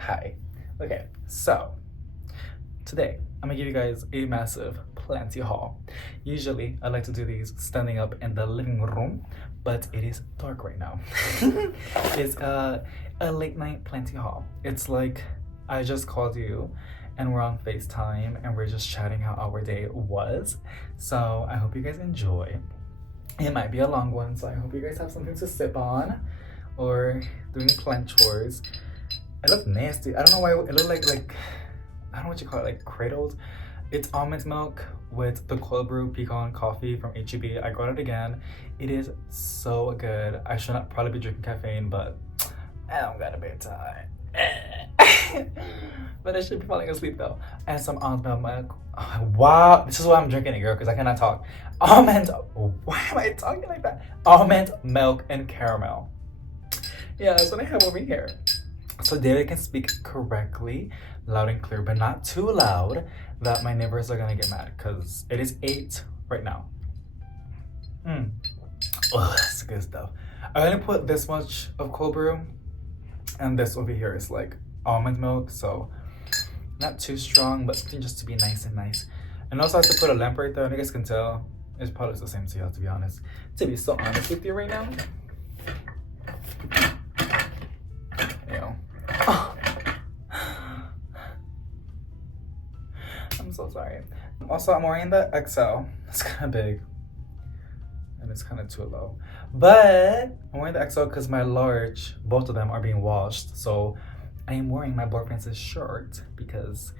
Hi. Okay, so today I'm gonna give you guys a massive planty haul. Usually I like to do these standing up in the living room, but it is dark right now. It's a late night planty haul. It's like I just called you and we're on FaceTime and we're just chatting how our day was. So I hope you guys enjoy. It might be a long one, so I hope you guys have something to sip on or doing plant chores. It looked nasty. I don't know why it looked like I don't know what you call it, like cradled. It's almond milk with the cold brew pecan coffee from Heyyy. I got it again. It is so good. I should not probably be drinking caffeine, but I don't got a bit time. But I should be falling asleep though. And some almond milk. Oh, wow, this is why I'm drinking it, girl, because I cannot talk. Almond. Why am I talking like that? Almond milk and caramel. Yeah, that's what I have over here. So David can speak correctly, loud and clear, but not too loud that my neighbors are gonna get mad because it is 8 right now. Oh, that's good stuff. I only put this much of cold brew, and this over here is like almond milk, so not too strong, but something just to be nice and nice. And also I have to put a lamp right there, and you guys can tell it's probably the same to you, to be honest. To be so honest with you right now. I'm so sorry. Also, I'm wearing the XL. It's kind of big and it's kind of too low, but I'm wearing the XL because my large, both of them are being washed, so I am wearing my boyfriend's shirt because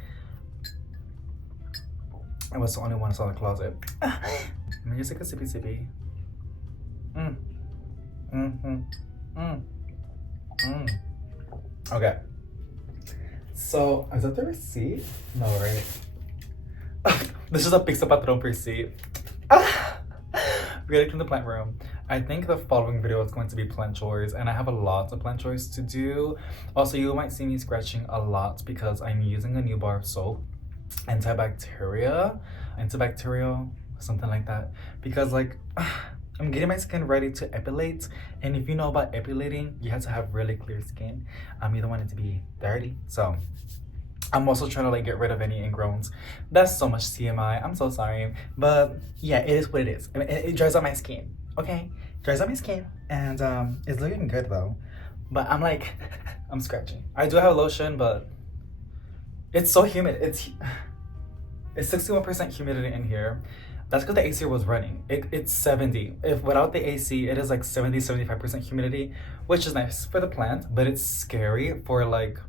I was the only one that's in the closet. Let me just take a sippy. Okay, so is that the receipt? No, right? This is a Pizza Patron receipt. We're gonna clean the plant room. I think the following video is going to be plant chores, and I have a lot of plant chores to do. Also, you might see me scratching a lot because I'm using a new bar of soap, antibacterial, something like that. Because like, I'm getting my skin ready to epilate, and if you know about epilating, you have to have really clear skin. You don't want it to be dirty, so I'm also trying to like get rid of any ingrowns. That's so much TMI. I'm so sorry, but yeah, it is what it is. I mean, it dries out my skin. Okay, dries out my skin, and it's looking good though. But I'm like, I'm scratching. I do have lotion, but it's so humid. It's 61% humidity in here. That's because the AC was running. It's 70. If without the AC, it is like 70-75% humidity, which is nice for the plant, but it's scary for like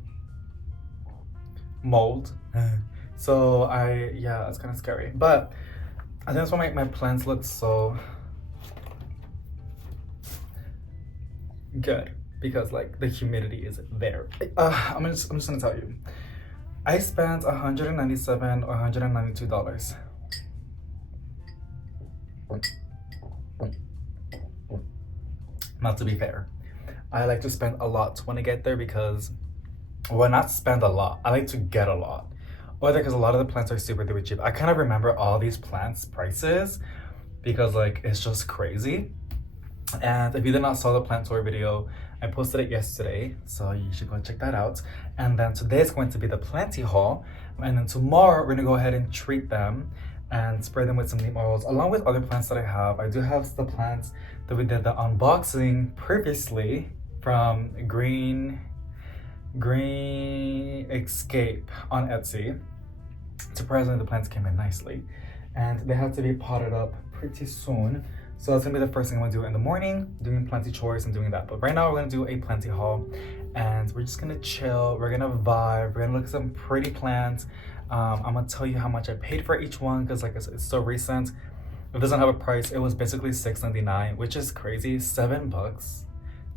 mold. So yeah, it's kind of scary, but I think that's why my plants look so good, because like the humidity is there. I'm just gonna tell you, I spent $197 or $192. Not to be fair, I like to spend a lot when I get there because, well, not spend a lot, I like to get a lot. Or because a lot of the plants are super duper cheap. I kind of remember all these plants prices because like it's just crazy. And if you did not saw the plant tour video, I posted it yesterday, so you should go check that out. And then today is going to be the planty haul, and then tomorrow we're gonna go ahead and treat them and spray them with some neem oils along with other plants that I have. I do have the plants that we did the unboxing previously from Green Escape on Etsy. Surprisingly, the plants came in nicely, and they have to be potted up pretty soon. So that's gonna be the first thing I'm gonna do in the morning, doing plenty chores and doing that. But right now we're gonna do a plenty haul, and we're just gonna chill, we're gonna vibe, we're gonna look at some pretty plants. I'm gonna tell you how much I paid for each one because like I said, it's so recent. It doesn't have a price. It was basically $6.99, which is crazy. $7.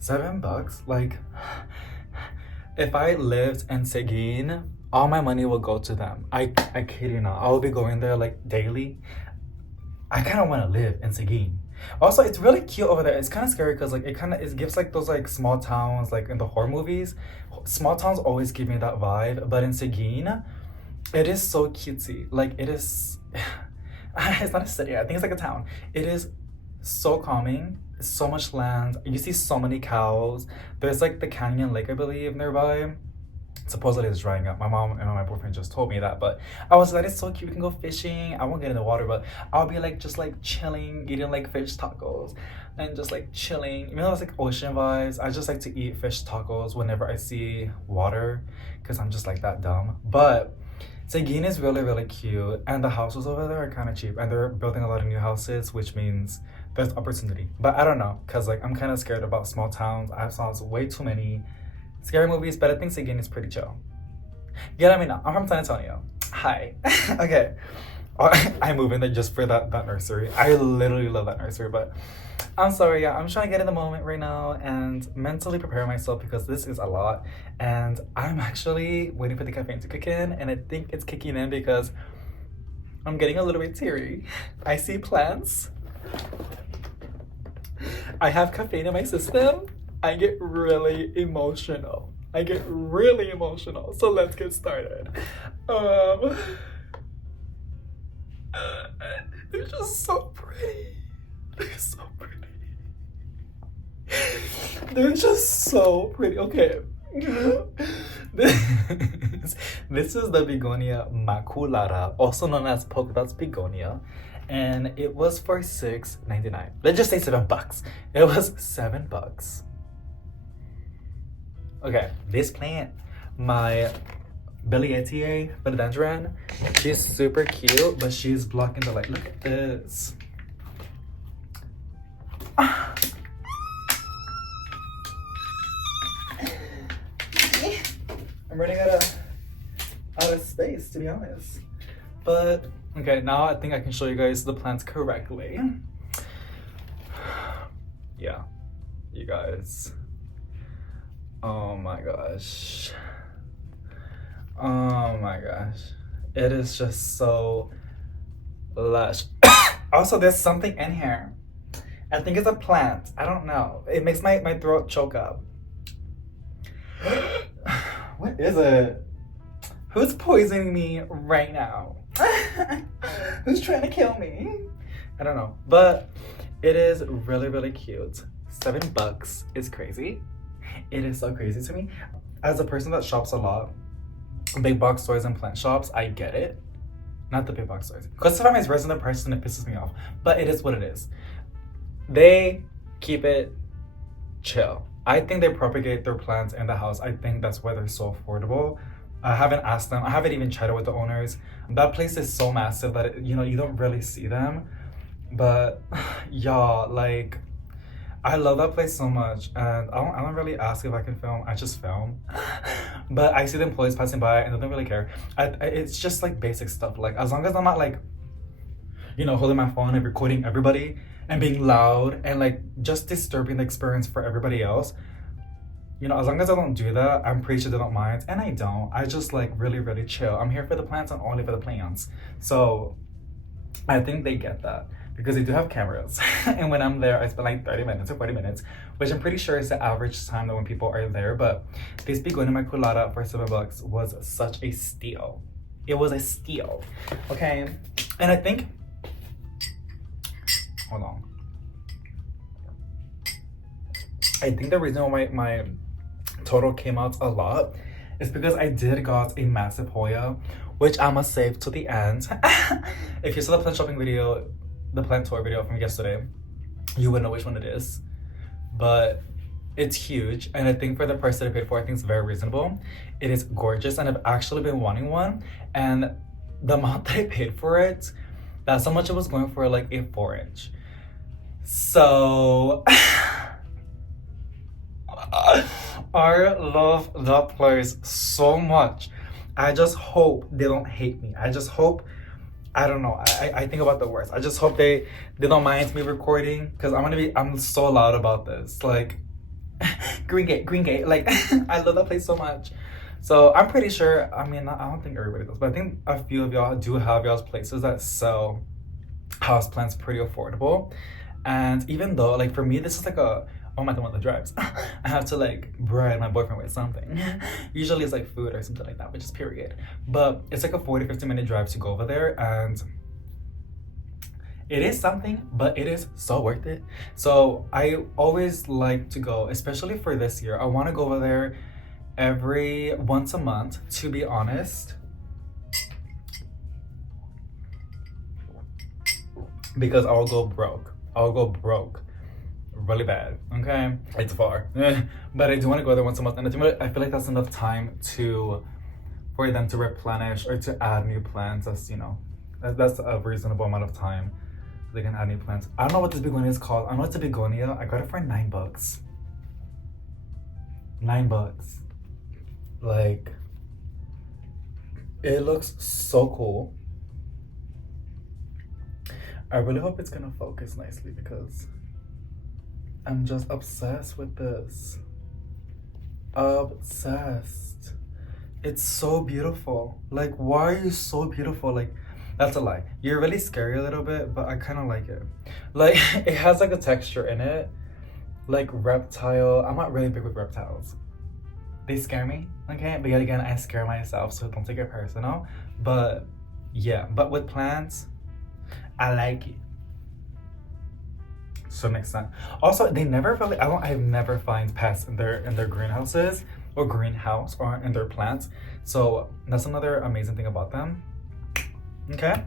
$7? Like, if I lived in Seguin, all my money will go to them. I kid you not. I will be going there like daily. I kind of want to live in Seguin. Also, it's really cute over there. It's kind of scary because like it gives like those like small towns like in the horror movies. Small towns always give me that vibe, but in Seguin, it is so cutesy. Like it is, it's not a city. I think it's like a town. It is so calming. so much land. You see so many cows. There's like the canyon lake, I believe, nearby. Supposedly it's drying up. My mom and my boyfriend just told me that, but I was like, it's so cute, we can go fishing. I won't get in the water, but I'll be like just like chilling, eating like fish tacos and just like chilling. Even though it's like ocean vibes, I just like to eat fish tacos whenever I see water because I'm just like that dumb. But Seguin is really, really cute, and the houses over there are kind of cheap, and they're building a lot of new houses, which means there's opportunity. But I don't know, because like I'm kind of scared about small towns. I've saw way too many scary movies, but I think Seguin is pretty chill. Yeah, let me know. I'm from San Antonio. Hi. Okay. I moved in there just for that nursery. I literally love that nursery, but I'm sorry, yeah, I'm trying to get in the moment right now and mentally prepare myself because this is a lot. And I'm actually waiting for the caffeine to kick in, and I think it's kicking in because I'm getting a little bit teary. I see plants. I have caffeine in my system. I get really emotional. So let's get started. They're just so pretty. They're just so pretty. Okay. This is the begonia maculata, also known as polka dots begonia, and it was for $6.99. Let's just say $7. It was $7. Okay, this plant, my Philodendron, she's super cute, but she's blocking the light. Look at this. I'm running out of space, to be honest. But okay, now I think I can show you guys the plants correctly. Yeah, you guys. Oh my gosh. It is just so lush. Also, there's something in here. I think it's a plant. I don't know. It makes my throat choke up. What is it? Who's poisoning me right now? Who's trying to kill me? I don't know. But it is really, really cute. $7 is crazy. It is so crazy to me. As a person that shops a lot, big box stores and plant shops, I get it. Not the big box stores. Because sometimes it's resident prices and it pisses me off. But it is what it is. They keep it chill. I think they propagate their plants in the house. I think that's why they're so affordable. I haven't asked them. I haven't even chatted with the owners. That place is so massive that you don't really see them. But y'all, like, I love that place so much, and I don't really ask if I can film. I just film. But I see the employees passing by and they don't really care. It's just like basic stuff. Like, as long as I'm not like, holding my phone and recording everybody and being loud and like just disturbing the experience for everybody else, as long as I don't do that, I'm pretty sure they don't mind. And I don't. I just like really, really chill. I'm here for the plants and only for the plants. So I think they get that, because they do have cameras. And when I'm there, I spend like 30 minutes or 40 minutes, which I'm pretty sure is the average time that when people are there. But this begonia maculata for $7 was such a steal. It was a steal. Okay. And I think, hold on. I think the reason why my total came out a lot is because I did got a massive Hoya, which I'm gonna save to the end. If you saw the plant shopping video, the plant tour video from yesterday, you would know which one it is. But it's huge, and I think for the price that I paid for, I think it's very reasonable. It is gorgeous, and I've actually been wanting one, and the amount that I paid for it, that's how much it was going for, like a 4-inch. So I love that place so much. I just hope they don't hate me. I just hope, I don't know, I think about the worst. I just hope they don't mind me recording, because I'm so loud about this. Like, Green Gate, like, I love that place so much. So I'm pretty sure, I don't think everybody does, but I think a few of y'all do have y'all's places that sell houseplants pretty affordable. And even though, like, for me, this is like oh my god, one that drives. I have to like bribe my boyfriend with something. Usually it's like food or something like that, which is period. But it's like a 40-50 minute drive to go over there, and It is something, but it is so worth it. So I always like to go, especially for this year. I want to go over there every once a month, to be honest, because I'll go broke. I'll go broke really bad. Okay, it's far. But I do want to go there once a month, and I feel like that's enough time for them to replenish or to add new plants. That's, you know, that's a reasonable amount of time they can add new plants. I don't know what this begonia is called. I know it's a begonia. I got it for $9. $9. Like, it looks so cool. I really hope it's gonna focus nicely because I'm just obsessed with this. Obsessed. It's so beautiful. Like, why are you so beautiful? Like, that's a lie. You're really scary a little bit, but I kind of like it. Like, it has like a texture in it. Like reptile. I'm not really big with reptiles. They scare me, okay? But yet again, I scare myself, so don't take it personal. But yeah, but with plants, I like it. So next time. Also, they never really, I've never find pests in their greenhouses or greenhouse or in their plants. So that's another amazing thing about them. Okay.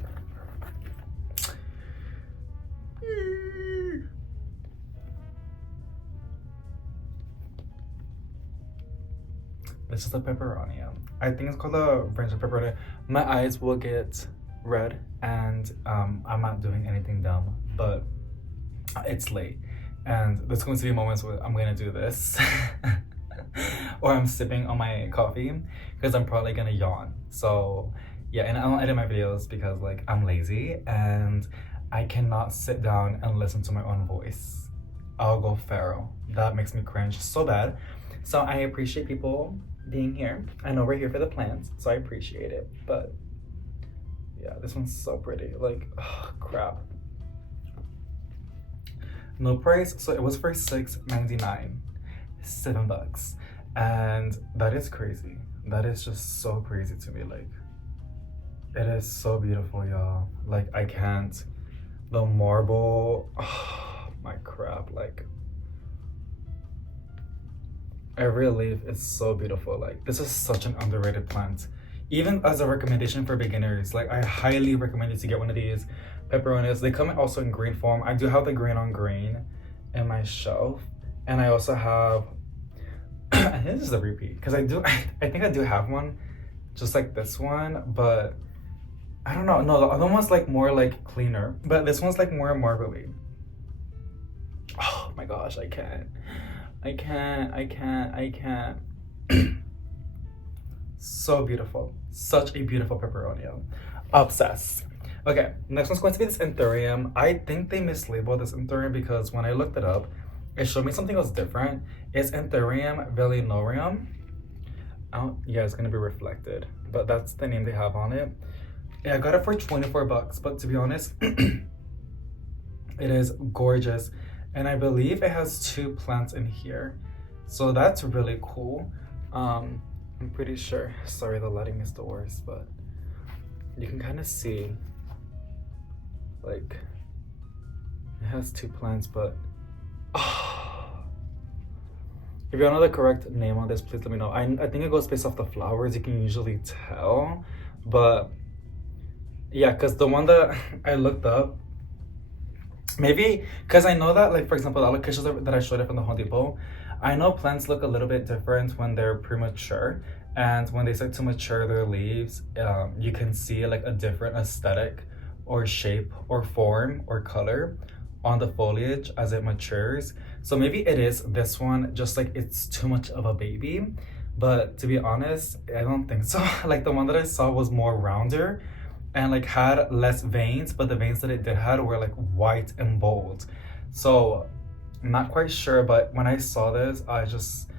This is a pepperonia. I think it's called a French pepperonia. My eyes will get red, and I'm not doing anything dumb, but it's late, and there's going to be moments where I'm gonna do this, or I'm sipping on my coffee because I'm probably gonna yawn. So yeah, and I don't edit my videos because like I'm lazy and I cannot sit down and listen to my own voice. I'll go feral. That makes me cringe so bad. So I appreciate people being here. I know we're here for the plants, so I appreciate it. But yeah, this one's so pretty. Like, oh, crap. No price, so it was for $6.99, $7, and that is crazy. That is just so crazy to me. Like, it is so beautiful, y'all. Like, I can't. The marble, oh my crap. Like, every leaf is so beautiful. Like, this is such an underrated plant. Even as a recommendation for beginners, like, I highly recommend you to get one of these peperonias. They come also in green form. I do have the green on green in my shelf, and I also have I think this is a repeat because I think I do have one just like this one, but I don't know. No, the other one's like more like cleaner, but this one's like more marbly. Oh my gosh, I can't. So beautiful. Such a beautiful pepperonia. Obsessed. Okay, next one's going to be this anthurium. I think they mislabeled this anthurium because when I looked it up, it showed me something else different. It's Anthurium velinorium. Oh, yeah, it's gonna be reflected, but that's the name they have on it. Yeah, I got it for $24, but to be honest, it is gorgeous. And I believe it has 2 plants in here. So that's really cool. I'm pretty sure. Sorry, the lighting is the worst, but you can kind of see, like, it has 2 plants, but if you know the correct name on this, please let me know. I think it goes based off the flowers. You can usually tell, but yeah, because the one that I looked up, maybe because I know that, like, for example, the alocasias that I showed up from the Home Depot, I know plants look a little bit different when they're premature, and when they start to mature their leaves, you can see like a different aesthetic or shape or form or color on the foliage as it matures. So maybe it is this one, just like it's too much of a baby. But to be honest, I don't think so. Like, the one that I saw was more rounder and like had less veins, but the veins that it did had were like white and bold. So I'm not quite sure, but when I saw this, I just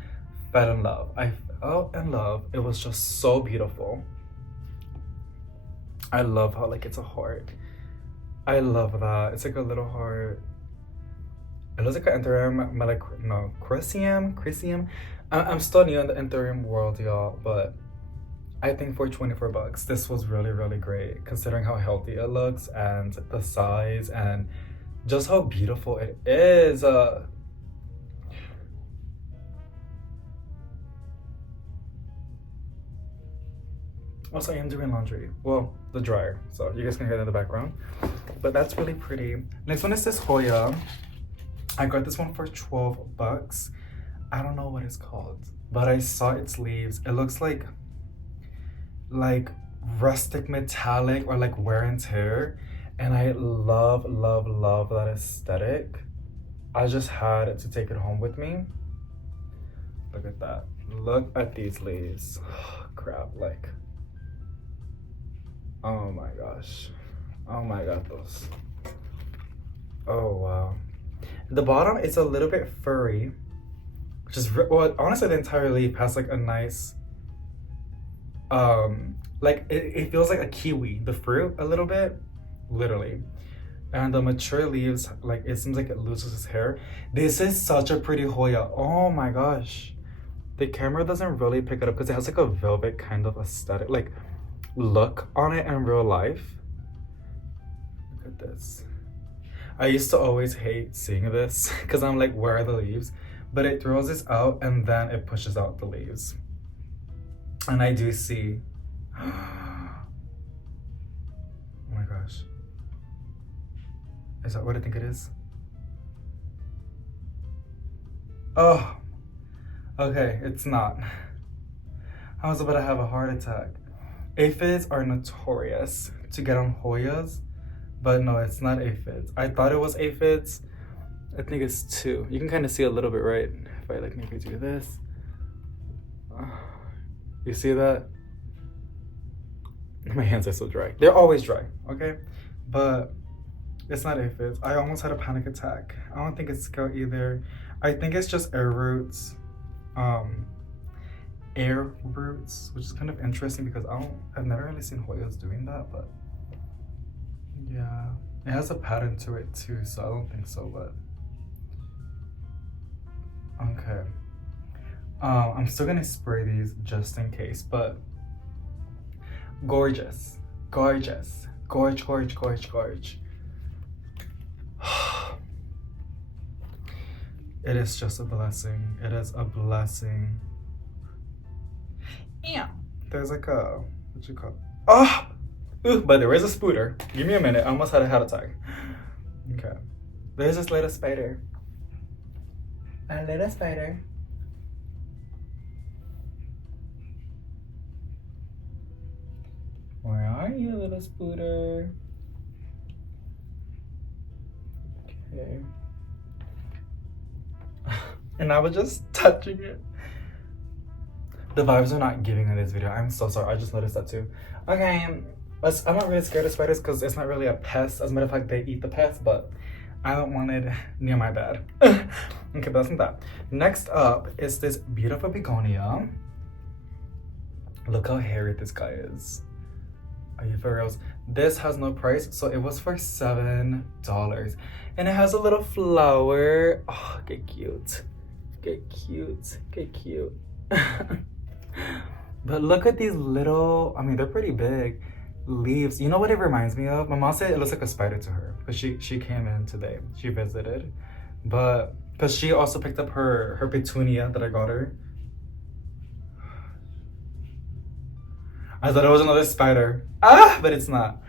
fell in love. I fell in love. It was just so beautiful. I love how like it's a heart. I love that. It's like a little heart. It looks like an anthurium, Chrysium. I'm still new in the anthurium world, y'all, but I think for 24 bucks, this was really, really great considering how healthy it looks and the size and just how beautiful it is. Also, I am doing laundry. Well, the dryer, so you guys can hear that in the background. But that's really pretty. Next one is this Hoya. I got this one for 12 bucks. I don't know what it's called, but I saw its leaves. It looks like rustic metallic or like wear and tear. And I love, love, love that aesthetic. I just had to take it home with me. Look at that. Look at these leaves. Crap, like. Oh my gosh. Oh my god, those. Oh wow. The bottom is a little bit furry, which is, well, honestly, the entire leaf has like a nice, like it feels like a kiwi, the fruit a little bit, literally. And the mature leaves, like it seems like it loses its hair. This is such a pretty Hoya. Oh my gosh. The camera doesn't really pick it up because it has like a velvet kind of aesthetic, like look on it in real life. Look at this. I used to always hate seeing this because I'm like, where are the leaves? But it throws this out and then it pushes out the leaves. And I do see, oh my gosh. Is that what I think it is? Oh, okay, it's not. I was about to have a heart attack. Aphids are notorious to get on Hoyas, but no, it's not aphids. I thought it was aphids. I think it's two. You can kind of see a little bit, right? If I like maybe do this. You see that? My hands are so dry. They're always dry, okay? But it's not aphids. I almost had a panic attack. I don't think it's scout either. I think it's just air roots. Air roots, which is kind of interesting because I've never really seen Hoyas doing that, but yeah, it has a pattern to it too, so I don't think so, but okay. I'm still gonna spray these just in case, but gorgeous, gorgeous, gorge, gorge, gorge, gorge. It is just a blessing. It is a blessing. Yeah. There's like a, what you call it? Oh! Ooh, but there is a spooter. Give me a minute. I almost had a heart attack. Okay. There's this little spider. A little spider. Where are you, little spooter? Okay. And I was just touching it. The vibes are not giving in this video. I'm so sorry. I just noticed that too. Okay, I'm not really scared of spiders because it's not really a pest. As a matter of fact, they eat the pest, but I don't want it near my bed. Okay, but that's not that. Next up is this beautiful begonia. Look how hairy this guy is. Are you for reals? This has no price, so it was for $7. And it has a little flower. Oh, get cute. Get cute. Get cute. But look at these little, I mean, they're pretty big leaves. You know what it reminds me of? My mom said it looks like a spider to her because she came in today. She visited, but because she also picked up her petunia that I got her. I thought it was another spider. But it's not.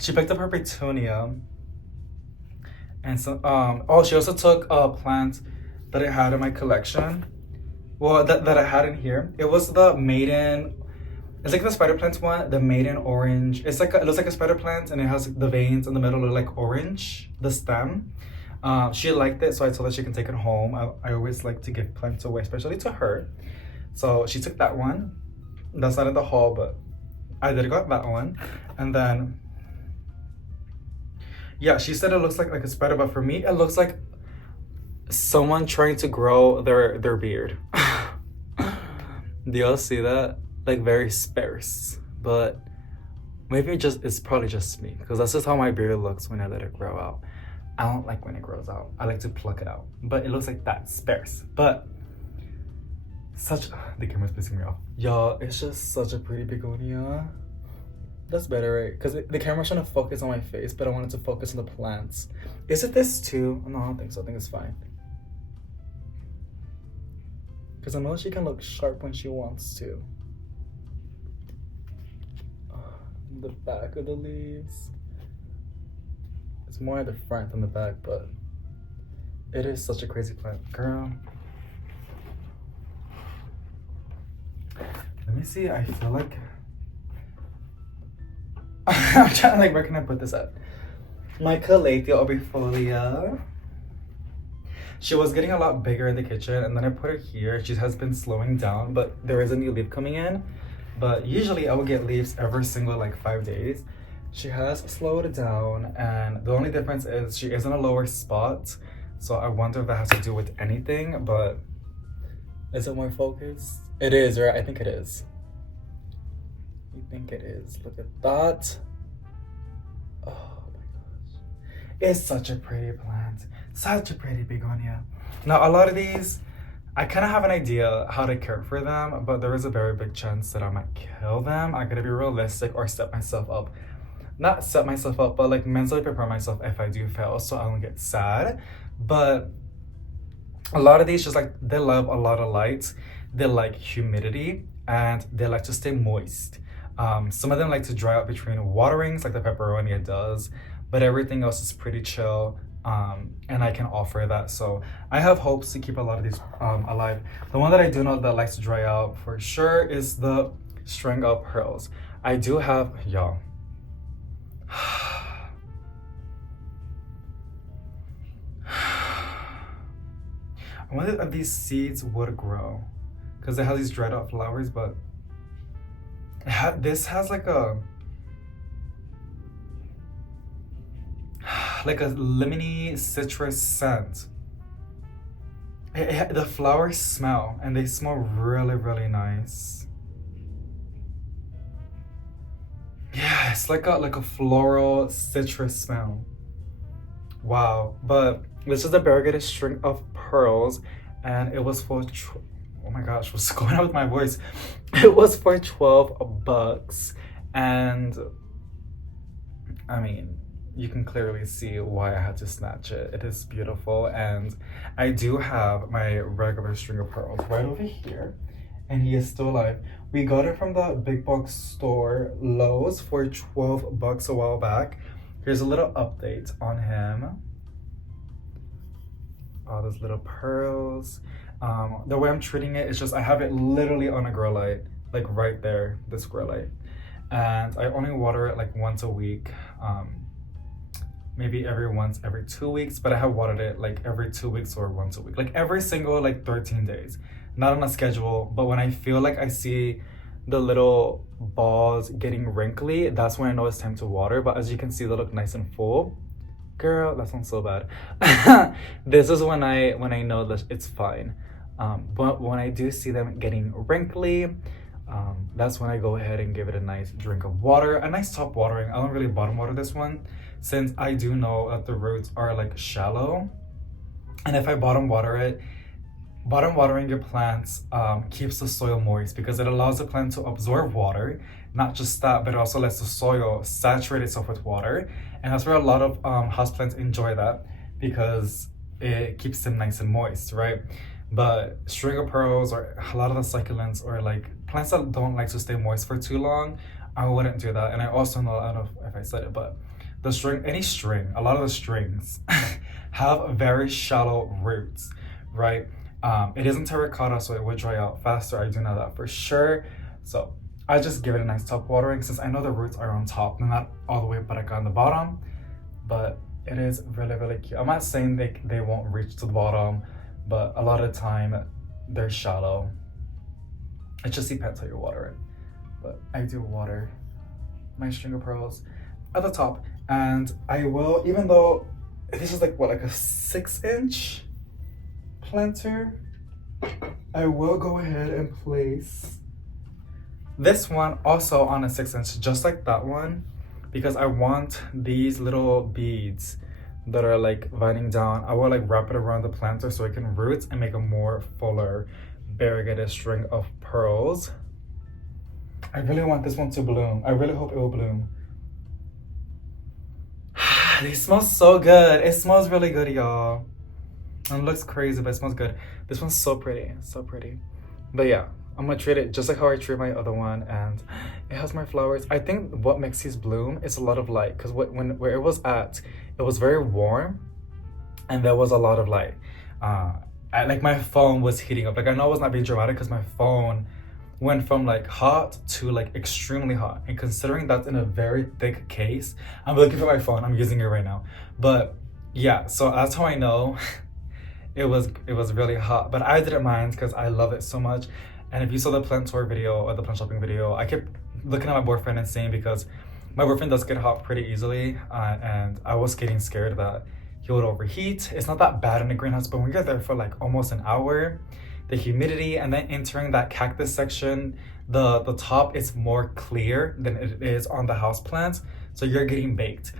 She picked up her petunia. And so, oh, she also took a plant that I had in my collection. Well, that I had in here. It was the maiden, it's like the spider plant one, the maiden orange. It's like, it looks like a spider plant and it has the veins in the middle look like orange, the stem. She liked it, so I told her she can take it home. I always like to give plants away, especially to her. So she took that one. That's not in the haul, but I did got that one. And then, yeah, she said it looks like a spider, but for me, it looks like someone trying to grow their beard. Do y'all see that? Like very sparse, but maybe it's probably just me because that's just how my beard looks when I let it grow out. I don't like when it grows out. I like to pluck it out, but it looks like that, sparse. But The camera's pissing me off. Y'all, it's just such a pretty begonia. That's better, right? Because the camera's trying to focus on my face, but I wanted to focus on the plants. Is it this too? No, I don't think so. I think it's fine. Because I know she can look sharp when she wants to. The back of the leaves. It's more at the front than the back, but it is such a crazy plant. Girl. Let me see. I feel like I'm trying to like, where can I put this at? My Calathea obrifolia. She was getting a lot bigger in the kitchen, and then I put her here. She has been slowing down, but there is a new leaf coming in. But usually I would get leaves every single like 5 days. She has slowed down, and the only difference is she is in a lower spot. So I wonder if that has to do with anything, but is it more focused? It is, right? I think it is. You think it is? Look at that. Oh my gosh. It's such a pretty plant. Such a pretty begonia. Now, a lot of these, I kind of have an idea how to care for them, but there is a very big chance that I might kill them. I gotta be realistic or set myself up. Not set myself up, but like mentally prepare myself if I do fail so I don't get sad. But a lot of these just like, they love a lot of light. They like humidity and they like to stay moist. Some of them like to dry out between waterings like the peperonia does, but everything else is pretty chill. And I can offer that, so I have hopes to keep a lot of these alive. The one that I do know that likes to dry out for sure is the string of pearls. I do have, y'all. I wonder if these seeds would grow because it has these dried out flowers, but this has like a lemony citrus scent. The flowers smell, and they smell really, really nice. Yeah, it's like a floral citrus smell. Wow. But this is a variegated string of pearls, and it was for oh my gosh, what's going on with my voice? It was for $12, and I mean, you can clearly see why I had to snatch it. It is beautiful, and I do have my regular string of pearls right over here, and he is still alive. We got it from the big box store Lowe's for $12 a while back. Here's a little update on him. All those little pearls. The way I'm treating it is just I have it literally on a grow light, like right there, this grow light, and I only water it like once a week. Maybe every 2 weeks, but I have watered it like every 2 weeks or once a week, like every single like 13 days, not on a schedule. But when I feel like I see the little balls getting wrinkly, that's when I know it's time to water. But as you can see, they look nice and full. Girl, that sounds so bad. This is when I know that it's fine. But when I do see them getting wrinkly, that's when I go ahead and give it a nice drink of water, a nice top watering. I don't really bottom water this one, since I do know that the roots are like shallow, and if I bottom water it, bottom watering your plants keeps the soil moist because it allows the plant to absorb water. Not just that, but it also lets the soil saturate itself with water, and that's where a lot of houseplants enjoy that, because it keeps them nice and moist, right? But string of pearls or a lot of the succulents or like plants that don't like to stay moist for too long, I wouldn't do that. And I also know, I don't know if I said it, but a lot of the strings have very shallow roots, right? It isn't terracotta, so it would dry out faster. I do know that for sure. So I just give it a nice top watering, since I know the roots are on top, they're not all the way back on the bottom, but it is really, really cute. I'm not saying they won't reach to the bottom, but a lot of the time they're shallow. It just depends how you water it. But I do water my string of pearls at the top, and I will, even though this is like what, like a 6-inch planter, I will go ahead and place this one also on a 6-inch, just like that one, because I want these little beads that are like vining down. I will like wrap it around the planter so it can root and make a more fuller variegated string of pearls. I really want this one to bloom. I really hope it will bloom. They smell so good. It smells really good, y'all. And it looks crazy, but it smells good. This one's so pretty, so pretty. But yeah, I'm gonna treat it just like how I treat my other one, and it has my flowers. I think what makes these bloom is a lot of light, because where it was at, it was very warm, and there was a lot of light. Like my phone was heating up. Like I know I was not being dramatic because my phone went from like hot to like extremely hot, and considering that's in a very thick case, I'm looking for my phone, I'm using it right now. But yeah, so that's how I know it was really hot, but I didn't mind because I love it so much. And if you saw the plant tour video or the plant shopping video, I kept looking at my boyfriend and saying, because my boyfriend does get hot pretty easily, and I was getting scared that he would overheat. It's not that bad in the greenhouse, but when you're there for like almost an hour, the humidity, and then entering that cactus section, the top is more clear than it is on the house plants, so you're getting baked.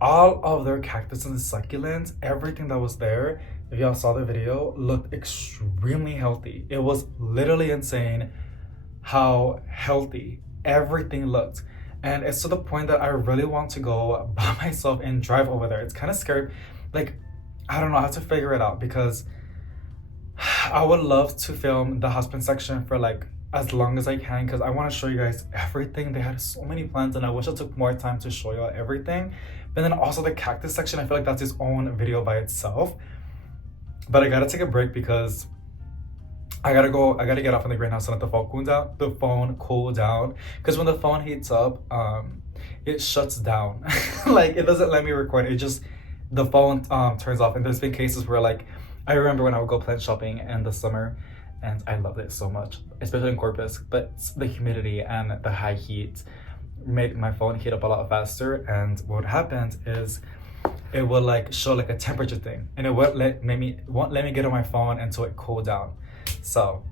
All of their cactus and succulents, everything that was there, if y'all saw the video, looked extremely healthy. It was literally insane how healthy everything looked. And it's to the point that I really want to go by myself and drive over there. It's kind of scary. Like, I don't know, I have to figure it out, because I would love to film the houseplant section for like as long as I can, because I want to show you guys everything. They had so many plants, and I wish I took more time to show y'all everything. But then also the cactus section, I feel like that's its own video by itself. But I gotta take a break because I gotta get off in the greenhouse and let the phone cool down. Because when the phone heats up, it shuts down. Like it doesn't let me record. It just, the phone turns off. And there's been cases where, like, I remember when I would go plant shopping in the summer, and I loved it so much, especially in Corpus, but the humidity and the high heat made my phone heat up a lot faster. And what happened is it will like show like a temperature thing, and it won't let me get on my phone until it cooled down. So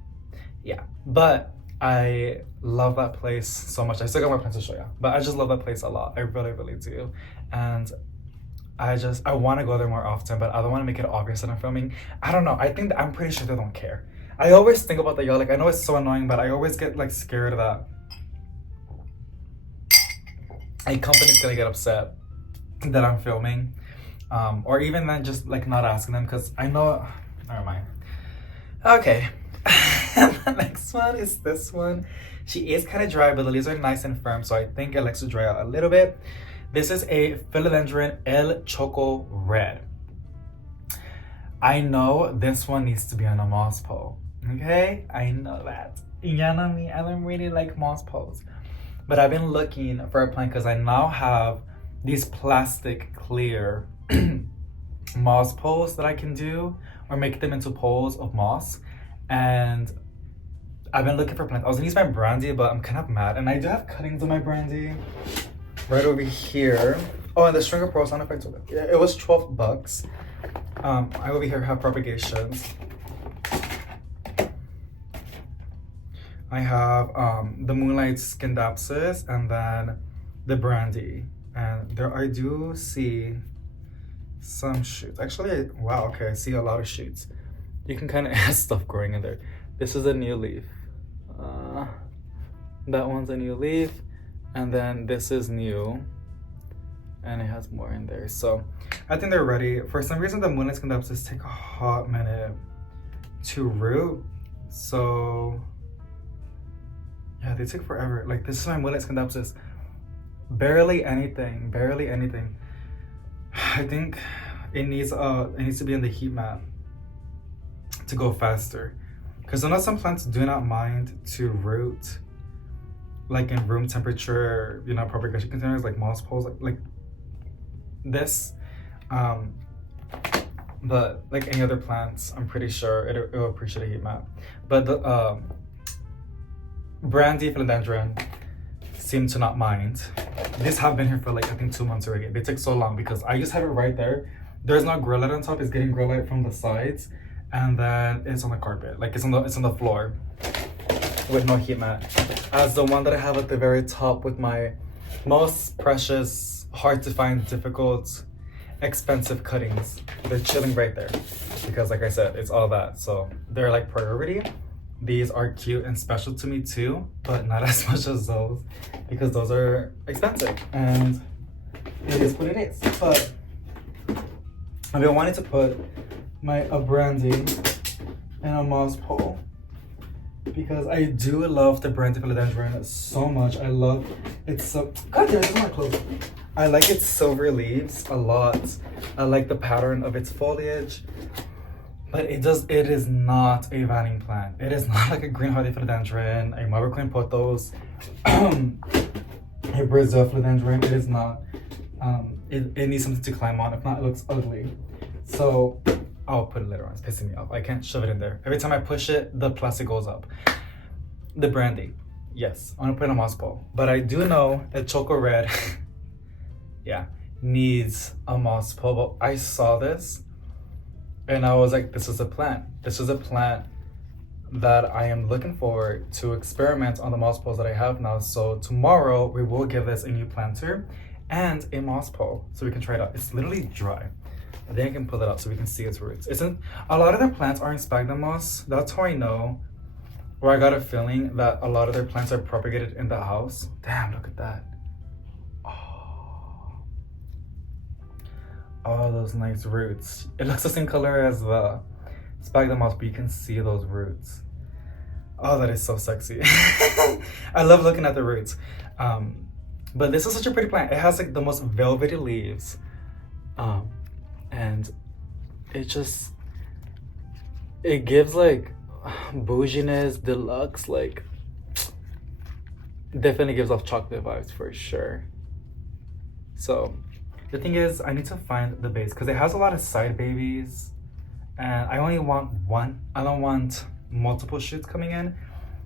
yeah, but I love that place so much. I still got more plans to show you, but I just love that place a lot. I really, really do. And I want to go there more often, but I don't want to make it obvious that I'm filming. I don't know. I'm pretty sure they don't care. I always think about that, y'all. Like, I know it's so annoying, but I always get like scared that a company's gonna get upset that I'm filming, or even then just like not asking them, because I know. Never mind. Okay. The next one is this one. She is kind of dry, but the leaves are nice and firm, so I think it likes to dry out a little bit. This is a Philodendron El Choco Red. I know this one needs to be on a moss pole. Okay, I know that. You know me, I don't really like moss poles, but I've been looking for a plant because I now have these plastic clear moss poles that I can do, or make them into poles of moss. And I've been looking for plants. I was gonna use my brandy, but I'm kind of mad, and I do have cuttings of my brandy right over here. Oh, and the string of pearls, I don't know if I told it. Yeah, it was $12. I over here have propagations. I have the Moonlight Scindapsus, and then the brandy. And there I do see some shoots. Actually, wow, okay, I see a lot of shoots. You can kind of add stuff growing in there. This is a new leaf. That one's a new leaf. And then this is new. And it has more in there. So I think they're ready. For some reason, the Moonlight Scindapsus take a hot minute to root. So yeah, they take forever. Like, this is my Moonlight Scindapsus. Barely anything. I think it needs to be in the heat mat to go faster. Because I know some plants do not mind to root like in room temperature, you know, propagation containers like moss poles, like this. But like any other plants, I'm pretty sure it will appreciate a heat mat. But the brandy philodendron seem to not mind. These have been here for like I think 2 months already. They took so long because I just have it right there. There's no grow light on top. It's getting grow light from the sides, and then it's on the carpet. Like it's on the floor with no heat mat. As the one that I have at the very top with my most precious, hard to find, difficult, expensive cuttings. They're chilling right there because, like I said, it's all that. So they're like priority. These are cute and special to me too, but not as much as those because those are expensive and it is what it is. But I've been wanting to put a brandy in a moss pole because I do love the brandy philodendron so much. I love it's so god damn, it's my clothes. I like its silver leaves a lot. I like the pattern of its foliage. But it is not a vanning plant. It is not like a green hardy philodendron, a marble queen pothos, a Brazil philodendron. It is not. It needs something to climb on. If not, it looks ugly. So I'll put it later on. It's pissing me off. I can't shove it in there. Every time I push it, the plastic goes up. The brandy. Yes, I'm gonna put it in a moss pole. But I do know that Choco Red, yeah, needs a moss pole. But I saw this and I was like, this is a plant. This is a plant that I am looking forward to experiment on the moss poles that I have now. So tomorrow we will give this a new planter and a moss pole so we can try it out. It's literally dry. I think I can pull it up so we can see its roots. A lot of their plants are in sphagnum moss. That's how I know, or I got a feeling that a lot of their plants are propagated in the house. Damn, look at that. Oh, those nice roots. It looks the same color as the sphagnum moss, but you can see those roots. Oh, that is so sexy. I love looking at the roots. But this is such a pretty plant. It has like the most velvety leaves. And it gives like bouginess, deluxe, like definitely gives off chocolate vibes for sure. So the thing is, I need to find the base because it has a lot of side babies and I only want one. I don't want multiple shoots coming in.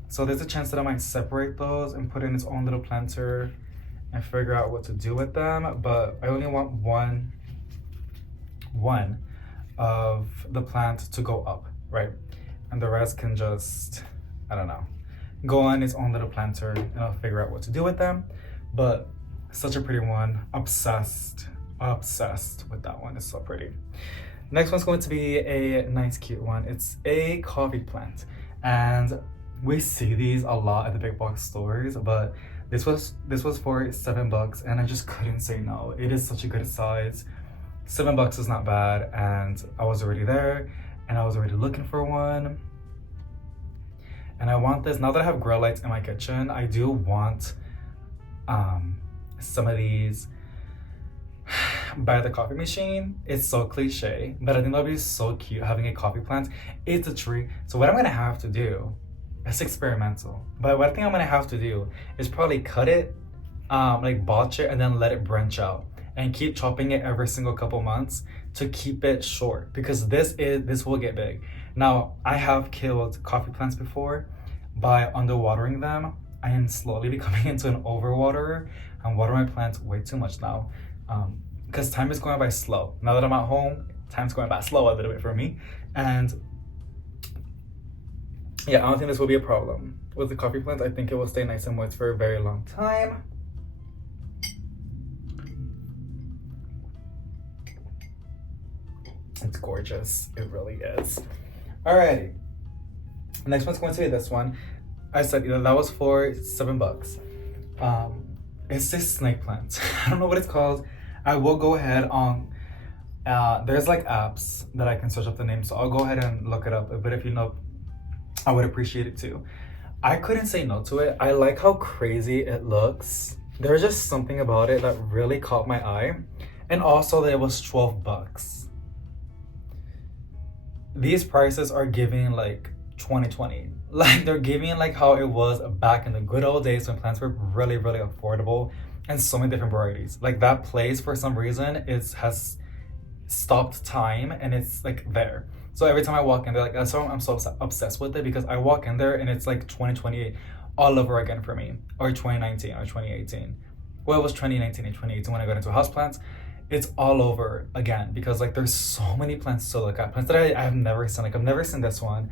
So there's a chance that I might separate those and put in its own little planter and figure out what to do with them. But I only want one of the plant to go up, right? And the rest can just, I don't know, go on its own little planter and I'll figure out what to do with them. But such a pretty one. Obsessed with that one. It's so pretty. Next one's going to be a nice cute one. It's a coffee plant and we see these a lot at the big box stores, but this was for $7 and I just couldn't say no. It is such a good size. $7 is not bad, and I was already there and I was already looking for one. And I want this now that I have grow lights in my kitchen. I do want some of these by the coffee machine. It's so cliche, but I think that'll be so cute having a coffee plant. It's a tree. So what I'm gonna have to do, it's experimental, but what I think I'm gonna have to do is probably cut it, like botch it and then let it branch out and keep chopping it every single couple months to keep it short, because this will get big. Now, I have killed coffee plants before by underwatering them. I am slowly becoming into an overwaterer. I'm watering my plants way too much now, because time is going by slow. Now that I'm at home, time's going by slow a little bit for me. And yeah, I don't think this will be a problem with the coffee plants. I think it will stay nice and moist for a very long time. It's gorgeous. It really is. Alrighty. Next one's going to be this one. I said that was for $7. It's this snake plant. I don't know what it's called. I will go ahead on. There's like apps that I can search up the name, so I'll go ahead and look it up. But if you know, I would appreciate it too. I couldn't say no to it. I like how crazy it looks. There's just something about it that really caught my eye, and also that it was $12. These prices are giving like 2020. Like they're giving like how it was back in the good old days when plants were really, really affordable and so many different varieties. Like that place for some reason has stopped time and it's like there. So every time I walk in there, like that's why I'm so obsessed with it, because I walk in there and it's like 2028 all over again for me, or 2019 or 2018. Well, it was 2019 and 2018 when I got into houseplants. It's all over again because like there's so many plants to look at. Plants that I have never seen. Like I've never seen this one.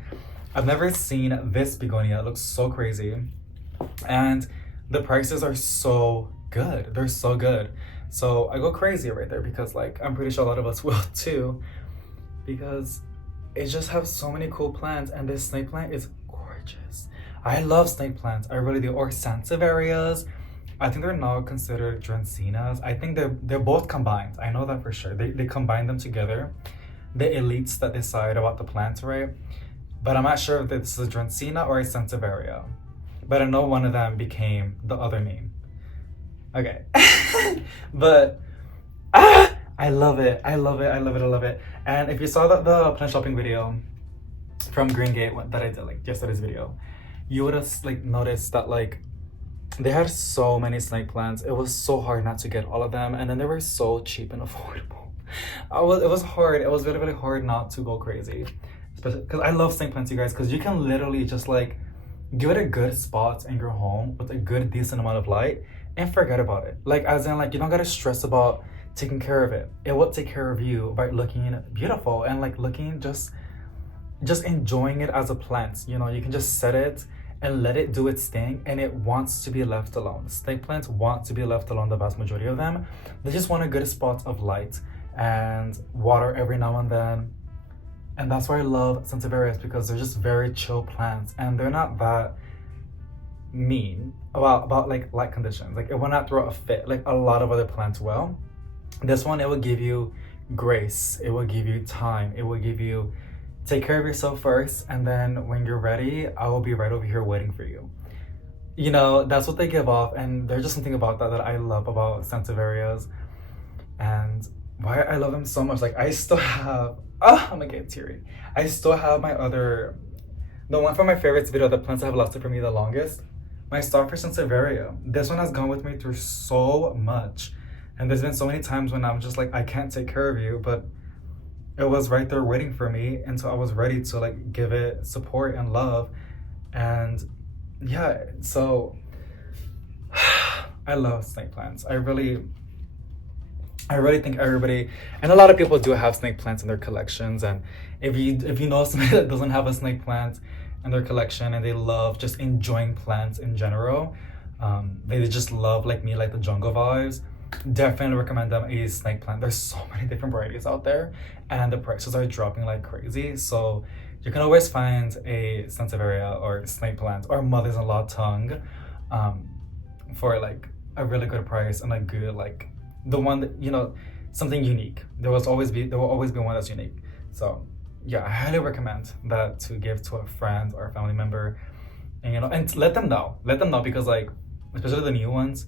I've never seen this begonia. It looks so crazy. And the prices are so good. They're so good. So I go crazy right there because like I'm pretty sure a lot of us will too, because it just has so many cool plants, and this snake plant is gorgeous. gorgeous. I love snake plants. I really do. Or sansevierias. I think they're now considered dracaenas. I think they're both combined. I know that for sure. They combine them together. The elites that decide about the plants, right? But I'm not sure if this is a dracaena or a sansevieria. But I know one of them became the other name. Okay. But I love it. I love it. I love it. I love it. And if you saw the plant shopping video from Green Gate that I did like yesterday's video, you would have like noticed that like they had so many snake plants. It was so hard not to get all of them, and then they were so cheap and affordable. It was hard. It was really, really hard not to go crazy, especially because I love snake plants, you guys. Because you can literally just like give it a good spot in your home with a good decent amount of light and forget about it. Like as in like you don't gotta stress about taking care of it. It will take care of you by looking beautiful and like looking just enjoying it as a plant. You know, you can just set it and let it do its thing, and it wants to be left alone. Snake plants want to be left alone, the vast majority of them. They just want a good spot of light and water every now and then. And that's why I love sansevierias, because they're just very chill plants and they're not that mean about like light conditions. Like it will not throw a fit like a lot of other plants will. This one, it will give you grace, it will give you time, it will give you take care of yourself first, and then when you're ready, I will be right over here waiting for you. You know, that's what they give off, and there's just something about that I love about sansevierias, and why I love them so much. Like I still have, I'm gonna get teary. I still have the one from my favorites video, the plants that have lasted for me the longest, my starfish sansevieria. This one has gone with me through so much, and there's been so many times when I'm just like, I can't take care of you, but it was right there waiting for me until I was ready to like give it support and love. And yeah, so I love snake plants. I really think everybody, and a lot of people do have snake plants in their collections. And if you know somebody that doesn't have a snake plant in their collection and they love just enjoying plants in general, they just love like me, like the jungle vibes, definitely recommend them a snake plant. There's so many different varieties out there and the prices are dropping like crazy, so you can always find a sansevieria or snake plant or mother's-in-law tongue for like a really good price and a good like the one that, you know, something unique. There will always be one that's unique. So yeah, I highly recommend that to give to a friend or a family member, and you know, and let them know because like especially the new ones,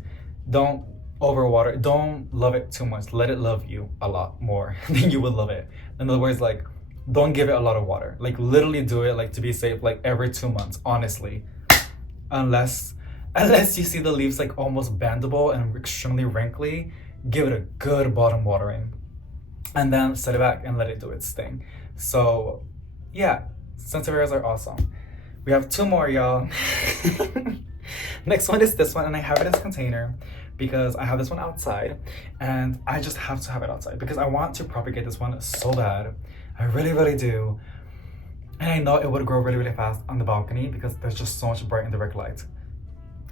don't overwater, don't love it too much. Let it love you a lot more than you would love it. In other words, like don't give it a lot of water. Like literally do it like to be safe like every 2 months, honestly. Unless you see the leaves like almost bendable and extremely wrinkly, give it a good bottom watering and then set it back and let it do its thing. So yeah, sansevierias are awesome. We have 2 more, y'all. Next one is this one, and I have it in this container because I have this one outside and I just have to have it outside because I want to propagate this one so bad. I really, really do. And I know it would grow really, really fast on the balcony because there's just so much bright and direct light.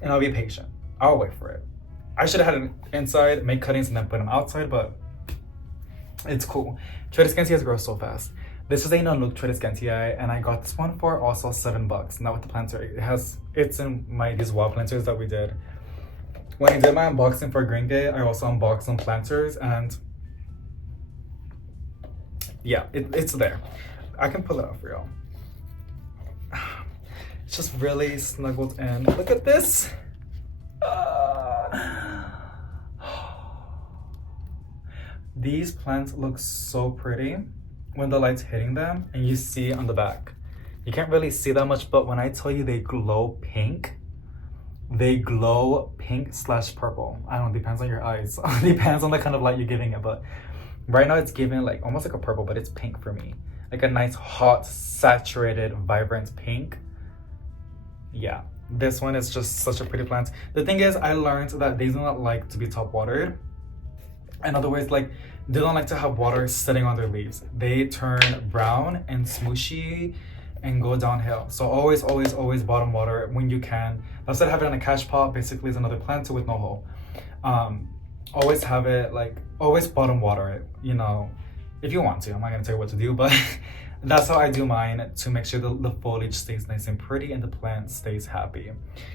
And I'll be patient. I'll wait for it. I should have had it inside, make cuttings, and then put them outside, but it's cool. Tradescantias grow so fast. This is a non-look tradescantia, and I got this one for also $7. Not with the planter. It's in these wall planters that we did. When I did my unboxing for Green Gate, I also unboxed some planters, and yeah, it's there. I can pull it out for y'all. It's just really snuggled in. Look at this. These plants look so pretty when the light's hitting them and you see on the back. You can't really see that much, but when I tell you they glow pink / purple. I don't know, depends on your eyes. Depends on the kind of light you're giving it, but right now it's giving like almost like a purple, but it's pink for me. Like a nice, hot, saturated, vibrant pink. Yeah, this one is just such a pretty plant. The thing is, I learned that they do not like to be top watered. In other words, like they don't like to have water sitting on their leaves. They turn brown and smooshy and go downhill. So always bottom water when you can. That's why I have it in a cash pot. Basically, it's another planter with no hole. Always have it like, always bottom water it, you know, if you want to. I'm not gonna tell you what to do, but That's how I do mine, to make sure the foliage stays nice and pretty and the plant stays happy,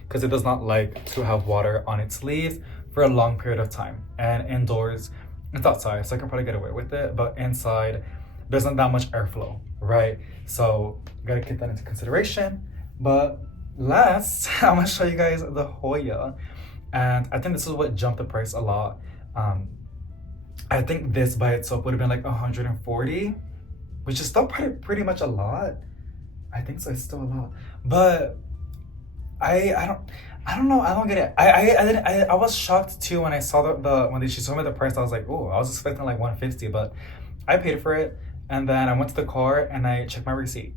because it does not like to have water on its leaves for a long period of time. And indoors, it's outside, so I can probably get away with it, but inside there's not that much airflow, right? So gotta keep that into consideration. But last, I'm gonna show you guys the Hoya, and I think this is what jumped the price a lot. I think this by itself would have been like 140, which is still pretty much a lot. I think so, it's still a lot. But I don't know, I don't get it. I was shocked too when I saw when she told me the price. I was like, oh, I was expecting like 150, but I paid for it. And then I went to the car and I checked my receipt.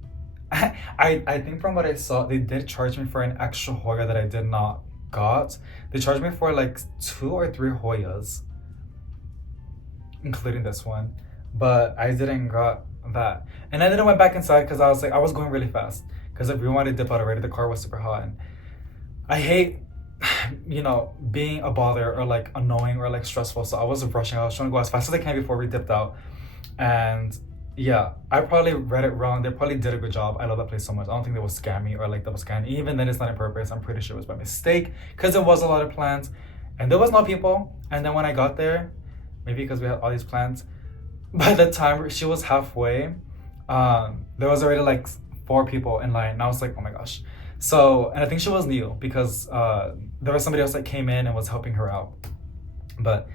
I think from what I saw, they did charge me for an extra Hoya that I did not got. They charged me for like 2 or 3 Hoyas, including this one, but I didn't got that. And I didn't went back inside because I was like, I was going really fast because if we wanted to dip out already, the car was super hot. And I hate, you know, being a bother or like annoying or like stressful. So I was rushing. I was trying to go as fast as I can before we dipped out. And yeah, I probably read it wrong. They probably did a good job. I love that place so much. I don't think they will scam me or like double scan. Even then, it's not on purpose. I'm pretty sure it was by mistake because there was a lot of plants and there was no people. And then when I got there, maybe because we had all these plants, by the time she was halfway, there was already like 4 people in line. And I was like, oh my gosh. So, and I think she was new because there was somebody else that came in and was helping her out. But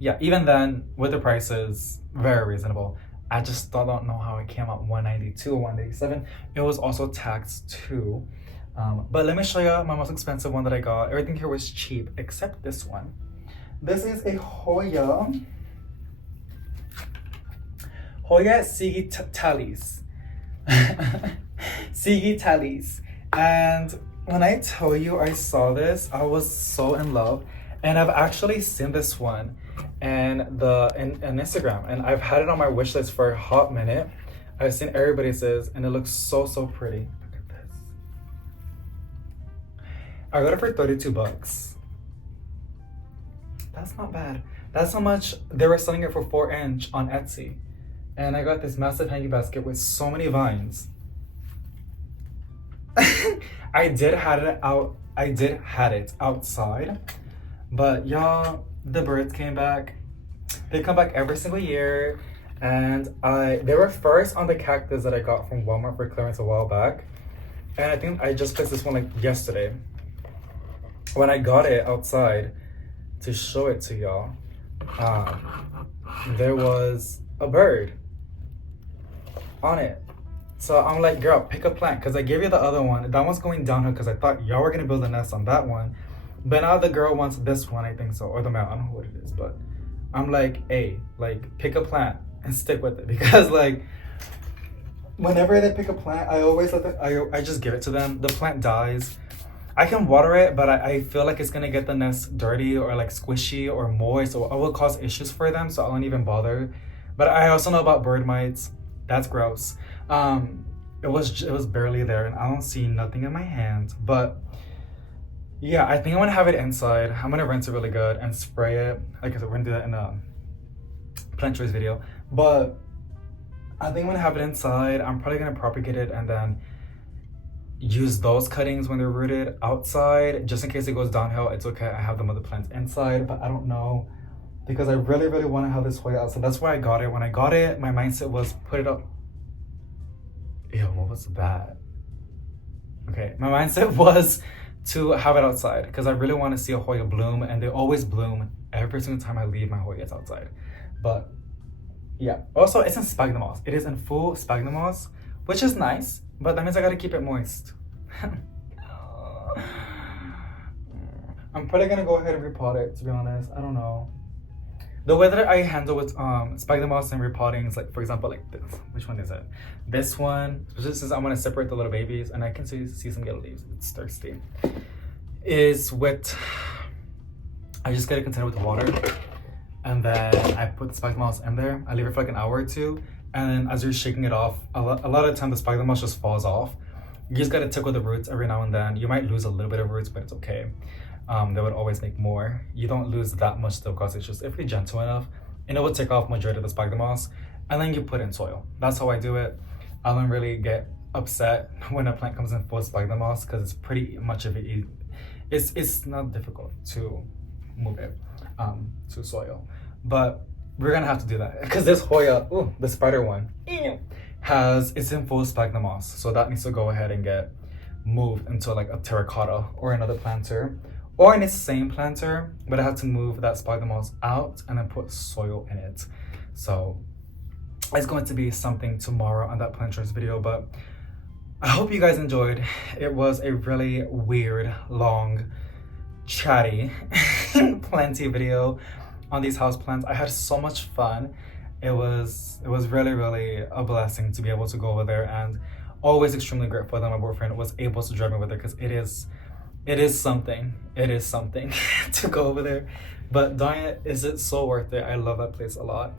yeah, even then, with the prices, very reasonable. I just still don't know how it came out 192 or 187. It was also taxed too. But let me show you my most expensive one that I got. Everything here was cheap except this one. This is a Hoya Sigitalis. Sigitalis. And when I tell you I saw this, I was so in love. And I've actually seen this one in Instagram, and I've had it on my wish list for a hot minute. I've seen everybody's, and it looks so pretty. Look at this. I got it for 32 bucks. That's not bad. That's how much they were selling it for 4" on Etsy. And I got this massive hanging basket with so many vines. I did had it outside, but y'all, the birds came back. They come back every single year, and they were first on the cactus that I got from Walmart for clearance a while back. And I think I just placed this one like yesterday. When I got it outside to show it to y'all, there was a bird on it. So I'm like, girl, pick a plant, because I gave you the other one. That one's going downhill because I thought y'all were gonna build a nest on that one. But now the girl wants this one, I think so, or the male, I don't know what it is, but I'm like, hey, like, pick a plant and stick with it, because like, whenever they pick a plant, I always I just give it to them. The plant dies. I can water it, but I feel like it's gonna get the nest dirty or like squishy or moist, or it will cause issues for them, so I won't even bother. But I also know about bird mites. That's gross. It was barely there, and I don't see nothing in my hand, but yeah, I think I'm gonna have it inside. I'm gonna rinse it really good and spray it. Like I said, we're gonna do that in a plant choice video. But I think I'm gonna have it inside. I'm probably gonna propagate it and then use those cuttings when they're rooted outside, just in case it goes downhill. It's okay, I have the mother plants inside, but I don't know, because I really want to have this Hoya outside. That's why I got it. When I got it, my mindset was put it up. Ew, what was that? Okay, my mindset was to have it outside because I really want to see a Hoya bloom, and they always bloom every single time I leave my Hoyas outside. But yeah, also it's in sphagnum moss. It is in full sphagnum moss, which is nice, but that means I gotta keep it moist. I'm probably gonna go ahead and repot it, to be honest. I don't know. The way that I handle with sphagnum moss and repotting is like, for example, like this. Which one is it? This one, especially since I'm gonna separate the little babies and I can see some yellow leaves. It's thirsty. Is with, I just get a container with water, and then I put the sphagnum moss in there. I leave it for like an hour or two, and then as you're shaking it off, a lot of the time the sphagnum moss just falls off. You just gotta tickle the roots every now and then. You might lose a little bit of roots, but it's okay. They would always make more. You don't lose that much though, because it's just, if you're gentle enough, and it will take off majority of the sphagnum moss, and then you put in soil. That's how I do it. I don't really get upset when a plant comes in full sphagnum moss because it's pretty much of it. It's not difficult to move it to soil, but we're gonna have to do that because this Hoya, ooh, the spider one, it's in full sphagnum moss, so that needs to go ahead and get moved into like a terracotta or another planter, or in its same planter, but I have to move that sphagnum moss out and then put soil in it. So it's going to be something tomorrow on that planters video, but I hope you guys enjoyed. It was a really weird, long, chatty, plenty video on these houseplants. I had so much fun. It was really, really a blessing to be able to go over there, and always extremely grateful that my boyfriend was able to drive me over there because it is something to go over there. But darn it, is it so worth it? I love that place a lot,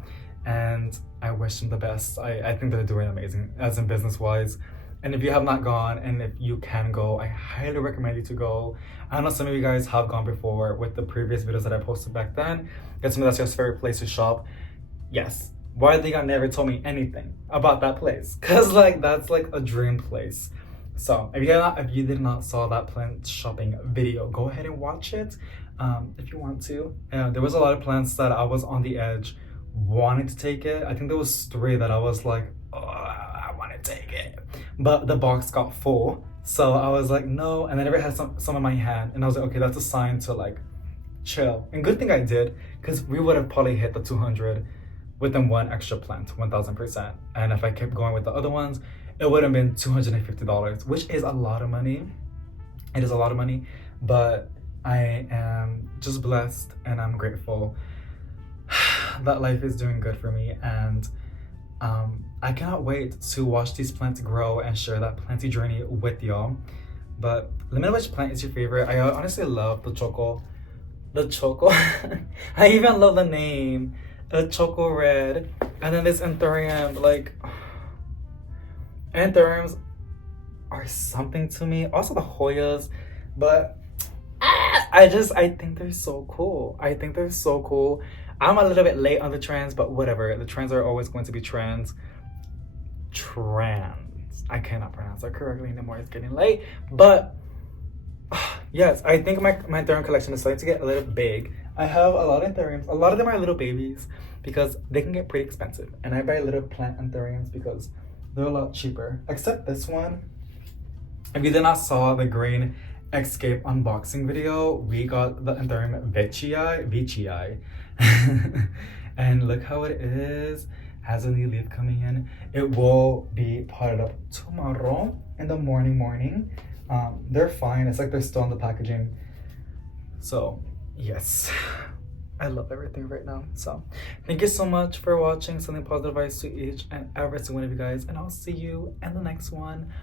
and I wish them the best. I think they're doing amazing as in business wise. And if you have not gone, and if you can go, I highly recommend you to go. I know some of you guys have gone before with the previous videos that I posted back then. Guess me, that's your favorite place to shop. Yes. Why they never told me anything about that place? Cause like that's like a dream place. So if you did not saw that plant shopping video, go ahead and watch it if you want to. There was a lot of plants that I was on the edge wanting to take it. I think there was 3 that I was like, oh, I want to take it, but the box got full, so I was like, no. And then I never had some in my hand, and I was like, okay, that's a sign to like chill. And good thing I did, because we would have probably hit the 200 within one extra plant, 1000%. And if I kept going with the other ones, it would have been $250, which is a lot of money. It is a lot of money, but I am just blessed and I'm grateful that life is doing good for me. And I cannot wait to watch these plants grow and share that planting journey with y'all. But let me know which plant is your favorite. I honestly love the choco. I even love the name, the choco red. And then this anthurium, like, anthuriums are something to me. Also the Hoyas, but I think they're so cool. I think they're so cool. I'm a little bit late on the trends, but whatever. The trends are always going to be trends. I cannot pronounce that correctly anymore. It's getting late. But yes, I think my anthurium collection is starting to get a little big. I have a lot of anthuriums. A lot of them are little babies because they can get pretty expensive. And I buy little plant anthuriums because they're a lot cheaper. Except this one. If you did not saw the green Escape unboxing video, we got the anthurium Veitchii. And look how it is. Has a new leaf coming in. It will be potted up tomorrow in the morning. They're fine. It's like they're still in the packaging. So yes, I love everything right now. So thank you so much for watching. Sending positive vibes to each and every single one of you guys, and I'll see you in the next one.